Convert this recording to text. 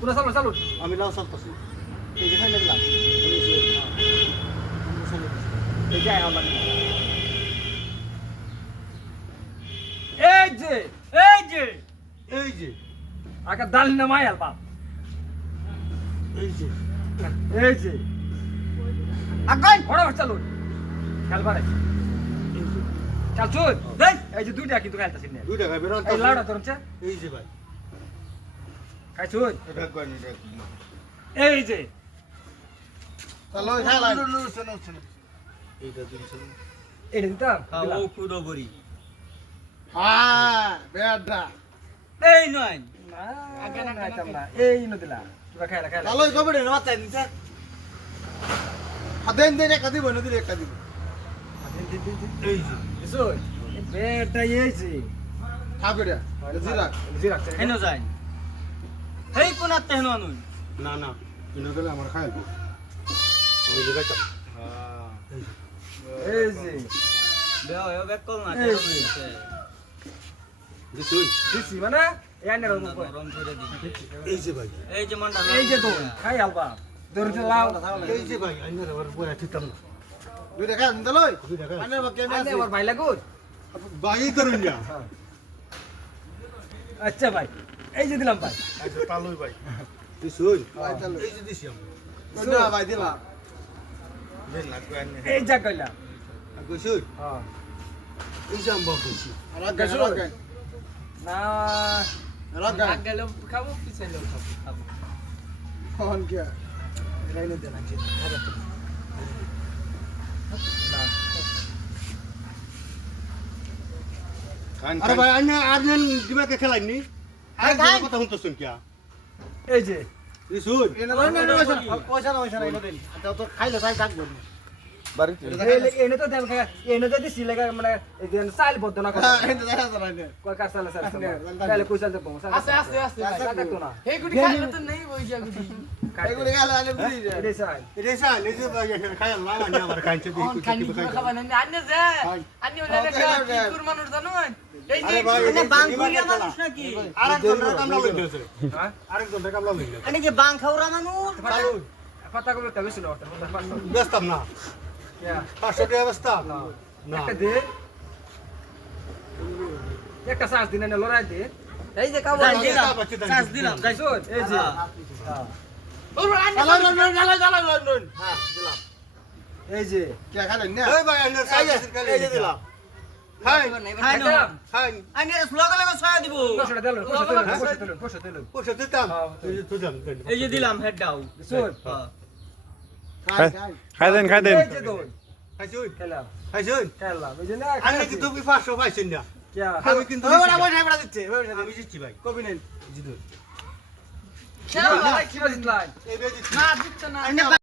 তোরা চালু চালু আমি লাউ চালতাছি এই যে খাইলে দিলাম এই যে আমার এই যে এই যে এই যে আকা ডাল না মায়াল বাপ এই যে এই যে আগাই বড় চালু খেল পারে এই যে চল চল দেখ এই যে দুইটা কিন্তু খেলতাছিস না দুইটা খাবে না এই লাউডা তোরছে এই যে ভাই খাই চল এটা কই নি রে এই যে চলো খেলা শোনো শোনো এইটা দিন এটা দিতাম ও কুদো করি হ্যাঁ বেডা এই নয় আগে না খাইতাম না এই ন দিলা তোরা খাইলা খাইলা চলো কবড়ে না মাথায় নিছে হাতেন দেন একটা দিব না দিলে একটা দিব এই যে এসো এই বেটা এই যে খাবে রে জিরা জিরা হেন যাই হেই কোন আতে হেন আনুন না না ইনো গেলে আমার খাইবো আমি যে গাইতাম হ্যাঁ এই যে বেও এ বেক কল না এই যে। দিছুই দিছি মানে এই আইনের মুখ নরম করে দি এই যে ভাই এই যে মন্ডা এই যে তো খাই আলবা দরজা লাও এই যে ভাই আইনার আবার বয়া ঠিকতাম না দুইটা খান দলই দুইটা খান আইনার বাকি আমি আইনে আছে আমার ভাই লাগুত বাই ধরুন না আচ্ছা ভাই এই যে দিলাম ভাই আচ্ছা তালুই ভাই দিছুই এই যে দিছি আমি কোনটা ভাই দিলা দেন না কই আইনে এই যা কইলা কইছুই হ্যাঁ এই যে আম্বা কইছি আর গেছো? গায় না রাগায় গেল খাবো পিছাইলো খাবো কোন কে রাইনে দেন আছে না আরে ভাই আইনা আরনেন দিবাকে খেলাইনি আর কথা শুনতেছেন কি এই যে দিছুই পয়সা না এনে দেন আচ্ছা তো খাইলে তাই থাকবো বাড়িতে এনে তো দেন এনে তো দিছি লাগা মানে এই যে সাইল বদ্ধ না করে হ্যাঁ এটা দেখা যায় না কয় কাজ চালা স্যার তাহলে কই চালতে পাবো আস্তে আস্তে আস্তে দেখতো না হেই গুটি খাইলে তো নেই ওই যা গুটি এগুলো গেলে আলে বুঝি যায় এই সাইল এটা সাল এই যে খাই না না আমার কাইছে অন খানি খাবা না আন্নে যে আন্নে ওলা কি কুরমানুর জানো এই যে আরে ভাই, মানে এটা বাংকুলিয়া দিবা মানুষ নাকি আরেকজন কামলা লইতেছে হ্যাঁ আরেকজন কামলা লইতেছে আনে যে বাং খাওরা মানুষ পাতা কবে তা বেশি না ওটা পাঁচশো ব্যস্তাম না ইয়া 500 টাকা ব্যস্তা না একটা দে একটা সাজ দিন এনে লড়াই দে এই যে খাবো দিলাম চাষ দিলাম যাই শোন এই যে হ্যাঁ চালা হ্যাঁ দিলাম এই যে কে খালেন না এই ভাই আন্ডার সাইজ এই যে দিলাম খাই খাই না খাই আনে স্লোগান লাগা ছয় দিব পয়সাটা দিল পয়সা দিল পয়সা দিতাম এই যে তুই এই যে দিলাম হেড দাও শোন খাই খাই দেন খাই দেন এই যে দোন খাইছুই খেলাম খাইছুই খেলাম এই যে না আন্নে কি তুমি 500 পাইছেন না কে আমি কিন্তু আমি জিতছি ভাই কবি নেন জিতু খেলা কি জিতলাই এই বে জিতছি না দিচ্ছ না